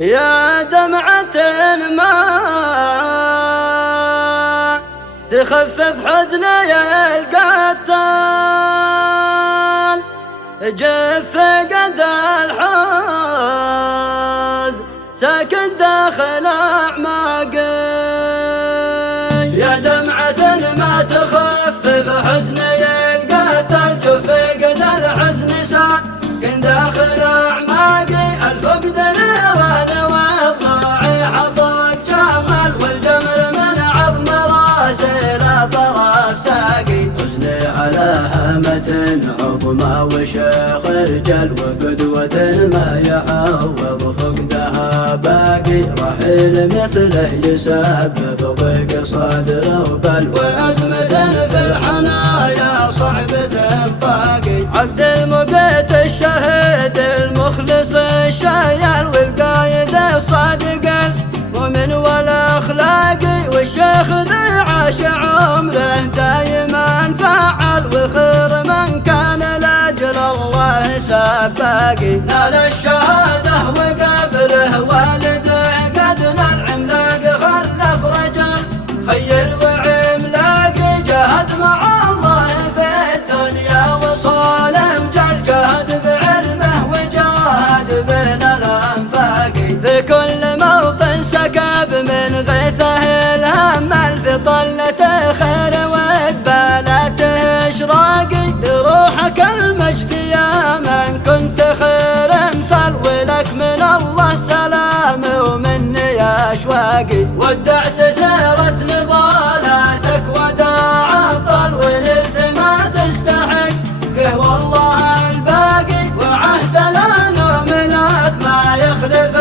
يا دمعة الماء تخفف حزني القتال، جف قد الحاز ساكن داخل أعماقي. يا دمعة الماء تخفف حزني القتال، جف قد الحزن ساكن داخل أعماقي. الفقد نيران والضاعي حطت جمل، والجمر من عظم راسي لا طرف ساقي. حزني على هامة عظمى وشيخ رجال، وقدوة ما يعوض فقدها باقي. رحيل مثله يسبب ضيق صدر وبل، وأزمة في الحنايا صعبة طاقي. عبد المقيت الشهيد المخلص الشيال، والقايد الصادق المؤمن والأخلاقي. والشيخ ذي عاش عمره دايما فعل، وخير من كان لأجل الله سباقي. نال الشهادة وقبله والده قد نال، عملاق خلف رجل خير وعملاقي. جاهد مع الله في الدنيا وصال مجال، جاهد بعلمه وجاهد بين الأنفاق. في كل موطن سكب من غيثه الهمل، في طلته خير وإقبالته إشراقي. لروحك المجد يا من كنت خير مثل، ولك من الله سلام ومني أشواقي. ودعت سيرة نضالاتك وداع أبطال، ونلت ما تستحقه والله الباقي. وعهد لا نؤمنك ما يخلف